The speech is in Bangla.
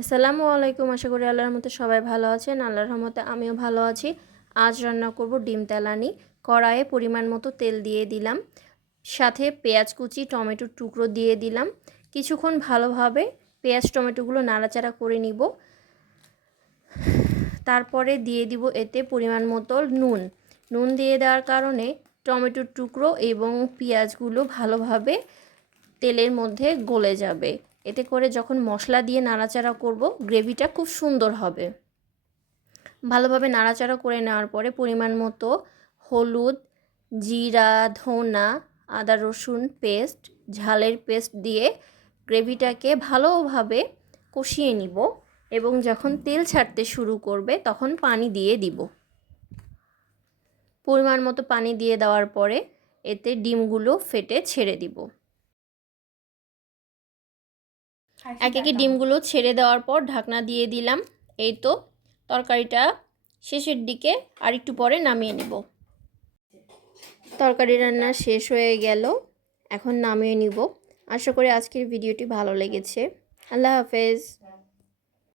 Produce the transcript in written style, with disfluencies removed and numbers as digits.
আসসালামু আলাইকুম। আশা করি আল্লাহর রহমতে সবাই ভালো আছেন। আল্লাহর রহমতে আমিও ভালো আছি। আজ রান্না করব ডিম তেলানি। কড়াইয়ে পরিমাণ মতো তেল দিয়ে দিলাম, সাথে পেঁয়াজ কুচি, টমেটোর টুকরো দিয়ে দিলাম। কিছুক্ষণ ভালোভাবে পেঁয়াজ টমেটোগুলো নাড়াচাড়া করে নিব। তারপরে দিয়ে দিব এতে পরিমাণ মতো নুন দিয়ে দেওয়ার কারণে টমেটোর টুকরো এবং পেঁয়াজগুলো ভালোভাবে তেলের মধ্যে গলে যাবে। এতে করে যখন মশলা দিয়ে নাড়াচাড়া করব, গ্রেভিটা খুব সুন্দর হবে। ভালোভাবে নাড়াচাড়া করে নেওয়ার পরে পরিমাণ মতো হলুদ, জিরা, ধনা, আদা রসুন পেস্ট, ঝালের পেস্ট দিয়ে গ্রেভিটাকে ভালোভাবে কষিয়ে নিব এবং যখন তেল ছাড়তে শুরু করবে তখন পানি দিয়ে দিব। পরিমাণ মতো পানি দিয়ে দেওয়ার পরে এতে ডিমগুলো ফেটে ছেড়ে দিব। এক একে ডিমগুলো ছেড়ে দেওয়ার পর ঢাকনা দিয়ে দিলাম। এই তো তরকারিটা শেষের দিকে আর একটু পরে নামিয়ে নেব। তরকারি রান্না শেষ হয়ে গেল, এখন নামিয়ে নিব। আশা করি আজকের ভিডিওটি ভালো লেগেছে। আল্লাহ হাফেজ।